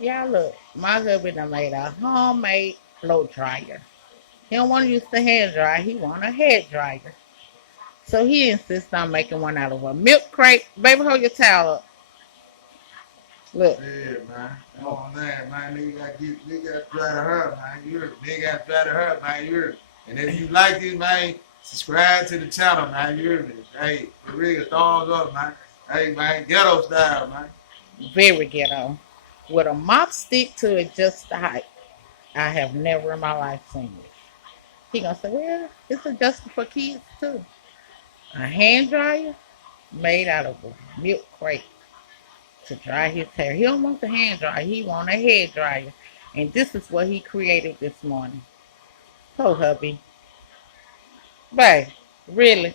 Yeah, look, my husband done made a homemade blow dryer. He don't want to use the hair dryer. He want a hair dryer. So he insists on making one out of a milk crate. Baby, hold your towel up. Look. Yeah, man. Come on, man. Nigga got to try to her, man. You heard? Nigga got to try to her, man. You heard? And if you like this, man, subscribe to the channel, man. You heard me? Hey, for real, thumbs up, man. Hey, man, ghetto style, man. Very ghetto. With a mop stick to adjust the height. I have never in my life seen it. He gonna say, well, it's adjusted for kids too. A hand dryer made out of a milk crate to dry his hair. He don't want the hand dryer. He want a hair dryer. And this is what he created this morning. Oh, hubby. Babe, really?